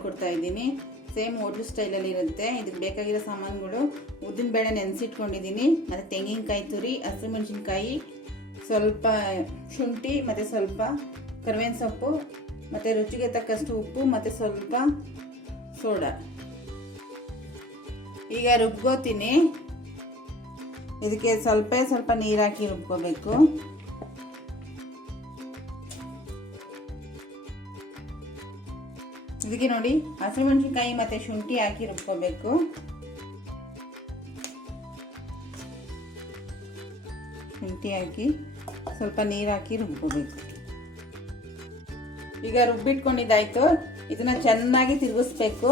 ಹೇಳ್ಕೊಡ್ತಾ ಇದ್ದೀನಿ. Same hotel ಸ್ಟೈಲಲ್ಲಿ ಇರುತ್ತೆ. ಇದಕ್ಕೆ ಬೇಕಾಗಿರೋ ಸಾಮಾನುಗಳು: ಉದ್ದಿನ ಬೇಳೆ ನೆನೆಸಿಟ್ಕೊಂಡಿದ್ದೀನಿ, ಮತ್ತು ತೆಂಗಿನಕಾಯಿ ತುರಿ, ಹಸಿಮೆಣಸಿನ್ಕಾಯಿ, ಸ್ವಲ್ಪ ಶುಂಠಿ, ಮತ್ತು ಸ್ವಲ್ಪ ಕರಿಬೇವಿನ ಸೊಪ್ಪು, ಮತ್ತು ರುಚಿಗೆ ತಕ್ಕಷ್ಟು ಉಪ್ಪು, ಮತ್ತು ಸ್ವಲ್ಪ ಸೋಡಾ. ಈಗ ರುಬ್ಕೋತೀನಿ. ಇದಕ್ಕೆ ಸ್ವಲ್ಪ ನೀರು ಹಾಕಿ ರುಬ್ಕೋಬೇಕು. ಇದಕ್ಕೆ ನೋಡಿ, ಹಸಿಮೆಣಸಿನ್ಕಾಯಿ ಮತ್ತು ಶುಂಠಿ ಹಾಕಿ ರುಬ್ಕೋಬೇಕು. ಶುಂಠಿ ಹಾಕಿ ಸ್ವಲ್ಪ ನೀರು ಹಾಕಿ ರುಬ್ಕೋಬೇಕು. ಈಗ ರುಬ್ಬಿಟ್ಕೊಂಡಿದ್ದಾಯ್ತು. ಇದನ್ನ ಚೆನ್ನಾಗಿ ತಿರುಗಿಸ್ಬೇಕು.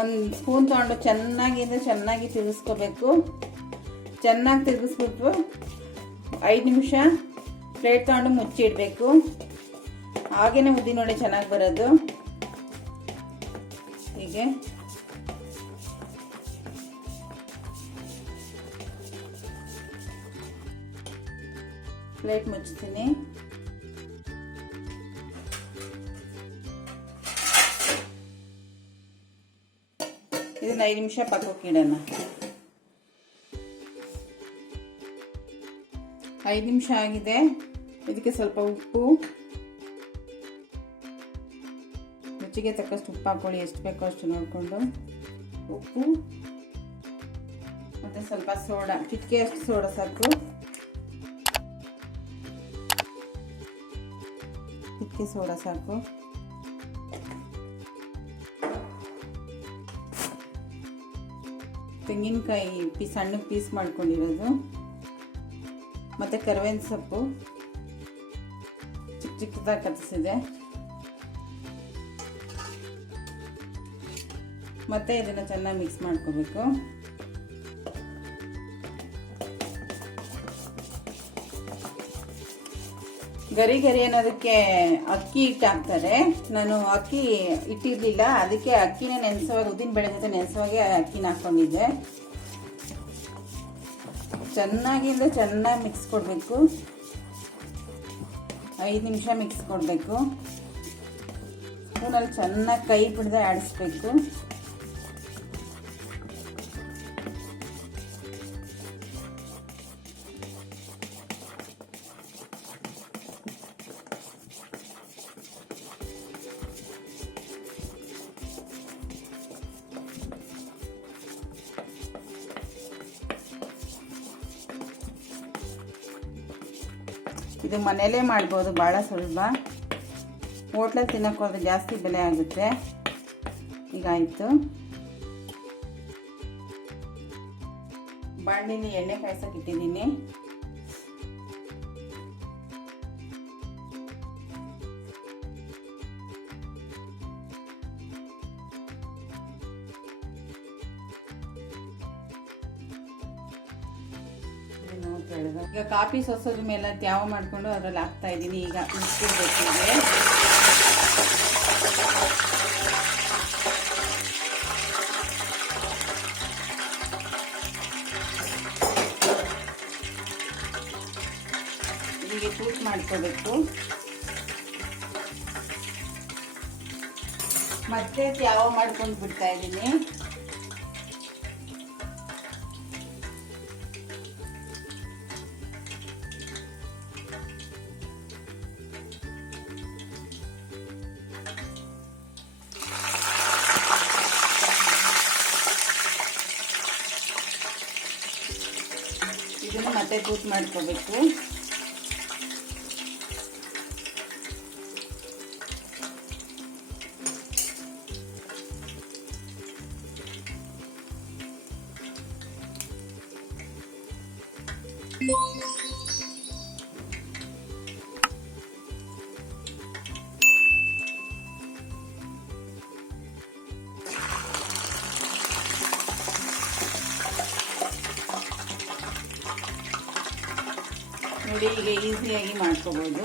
ಒಂದು ಸ್ಪೂನ್ ತೊಗೊಂಡು ಚೆನ್ನಾಗಿ ತಿರುಗಿಸ್ಕೋಬೇಕು. ಚೆನ್ನಾಗಿ ತಿರುಗಿಸ್ಬಿಟ್ಟು 5 ನಿಮಿಷ ಪ್ಲೇಟ್ ತೊಗೊಂಡು ಮುಚ್ಚಿಡಬೇಕು. ಹಾಗೇನೆ ಉದ್ದಿನ ವಡೆ ಚೆನ್ನಾಗಿ ಬರೋದು. ಹೀಗೆ ಪ್ಲೇಟ್ ಮುಚ್ತೀನಿ. ಇದನ್ನ 5 ನಿಮಿಷ ಪಕ್ಕಕ್ಕೆ ಇಡೋಣ. 5 ನಿಮಿಷ ಆಗಿದೆ. ಇದಕ್ಕೆ ಸ್ವಲ್ಪ ಉಪ್ಪು, ರುಚಿಗೆ ತಕ್ಕಷ್ಟು ಉಪ್ಪು ಹಾಕೊಳ್ಳಿ. ಎಷ್ಟು ಬೇಕೋ ಅಷ್ಟು ನೋಡಿಕೊಂಡು ಉಪ್ಪು, ಮತ್ತು ಸ್ವಲ್ಪ ಸೋಡಾ, ಚಿಟಿಕೆ ಅಷ್ಟು ಸೋಡಾ ಸಾಕು. ಚಿಟಿಕೆ ಸೋಡಾ ಸಾಕು. ತೆಂಗಿನಕಾಯಿ ಸಣ್ಣ ಪೀಸ್ ಮಾಡ್ಕೊಂಡಿರೋದು, ಮತ್ತು ಕರಿಬೇವಿನ ಸೊಪ್ಪು ಚಿಕ್ಕದಾಗಿ ಕತ್ತಿಸಿದೆ. ಮತ್ತೆ ಇದನ್ನು ಚೆನ್ನಾಗಿ ಮಿಕ್ಸ್ ಮಾಡ್ಕೋಬೇಕು. ಗರಿ ಅನ್ನೋದಕ್ಕೆ ಅಕ್ಕಿ ಹಿಟ್ಟು ಹಾಕ್ತಾರೆ. ನಾನು ಅಕ್ಕಿ ಇಟ್ಟಿರಲಿಲ್ಲ, ಅದಕ್ಕೆ ಅಕ್ಕಿನ ನೆನೆಸುವಾಗ, ಉದ್ದಿನ ಬೇಳೆ ಜೊತೆ ನೆನೆಸುವಾಗೆ ಅಕ್ಕಿನ ಹಾಕ್ಕೊಂಡಿದ್ದೆ. ಚೆನ್ನಾಗಿ ಮಿಕ್ಸ್ ಕೊಡಬೇಕು. 5 ನಿಮಿಷ ಮಿಕ್ಸ್ ಕೊಡಬೇಕು. ಸ್ಪೂನಲ್ಲಿ ಚೆನ್ನಾಗಿ ಕೈ ಬಿಡದೆ ಆಡಿಸ್ಬೇಕು. ಇದು ಮನೆಯಲ್ಲೇ ಮಾಡ್ಬೋದು, ಭಾಳ ಸುಲಭ. ಹೋಟ್ಲಲ್ಲಿ ತಿನ್ನೋಕೆ ಹೋದ್ರೆ ಜಾಸ್ತಿ ಬೆಲೆ ಆಗುತ್ತೆ. ಈಗ ಆಯಿತು. ಬಾಣಲಿಲಿ ಎಣ್ಣೆ ಕಾಯ್ಸಕ್ಕೆ ಇಟ್ಟಿದ್ದೀನಿ. ಈಗ ಕಾಫಿ ಸೋಸೋದ್ರ ಮೇಲೆ ತ್ಯಾವ ಮಾಡಿಕೊಂಡು ಅದರಲ್ಲಿ ಹಾಕ್ತಾ ಇದ್ದೀನಿ. ಈಗ ಮಿಕ್ಕಿರ್ಬೇಕು. ಹೀಗೆ ತೂತ್ ಮಾಡ್ಕೋಬೇಕು. ಮತ್ತೆ ತ್ಯಾವ ಮಾಡ್ಕೊಂಡು ಬಿಡ್ತಾ ಇದ್ದೀನಿ. ಇದನ್ನು ಮತ್ತೆ ತೂತ್ ಮಾಡ್ಕೋಬೇಕು. ನೋಡಿ, ಈಗ ಈಸಿಯಾಗಿ ಮಾಡ್ಕೋಬೋದು.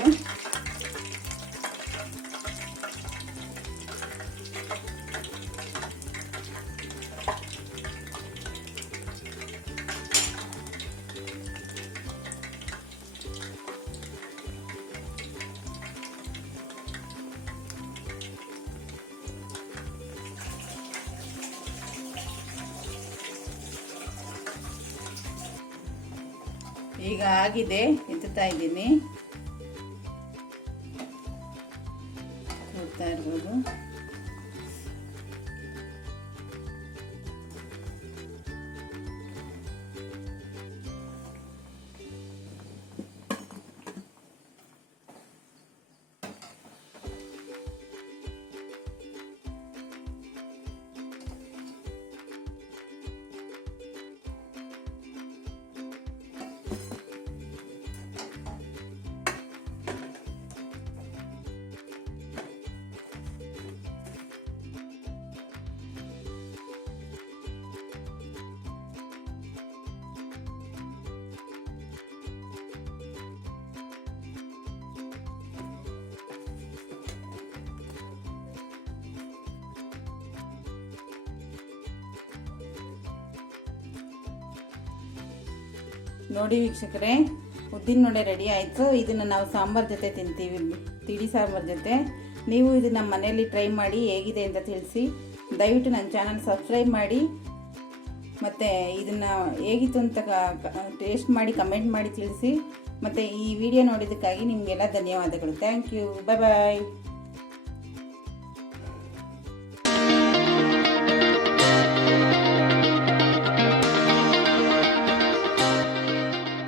ಈಗ ಆಗಿದೆ, ಎತ್ತುತ್ತಾ ಇದ್ದೀನಿ, ನೋಡ್ತಾ ಇರ್ಬೋದು. ನೋಡಿ ವೀಕ್ಷಕರೇ, ಉದ್ದಿನ ವಡೆ ರೆಡಿ ಆಯಿತು. ಇದನ್ನು ನಾವು ಸಾಂಬಾರ್ ಜೊತೆ ತಿಂತೀವಿ, ತಿಳಿ ಸಾಂಬಾರ್ ಜೊತೆ. ನೀವು ಇದು ನಮ್ಮ ಮನೆಯಲ್ಲಿ ಟ್ರೈ ಮಾಡಿ ಹೇಗಿದೆ ಅಂತ ತಿಳಿಸಿ. ದಯವಿಟ್ಟು ನನ್ನ ಚಾನಲ್ ಸಬ್ಸ್ಕ್ರೈಬ್ ಮಾಡಿ, ಮತ್ತು ಇದನ್ನು ಹೇಗಿತ್ತು ಅಂತ ಟೇಸ್ಟ್ ಮಾಡಿ ಕಮೆಂಟ್ ಮಾಡಿ ತಿಳಿಸಿ. ಮತ್ತು ಈ ವಿಡಿಯೋ ನೋಡಿದ್ದಕ್ಕಾಗಿ ನಿಮಗೆಲ್ಲ ಧನ್ಯವಾದಗಳು. Thank you. Bye bye.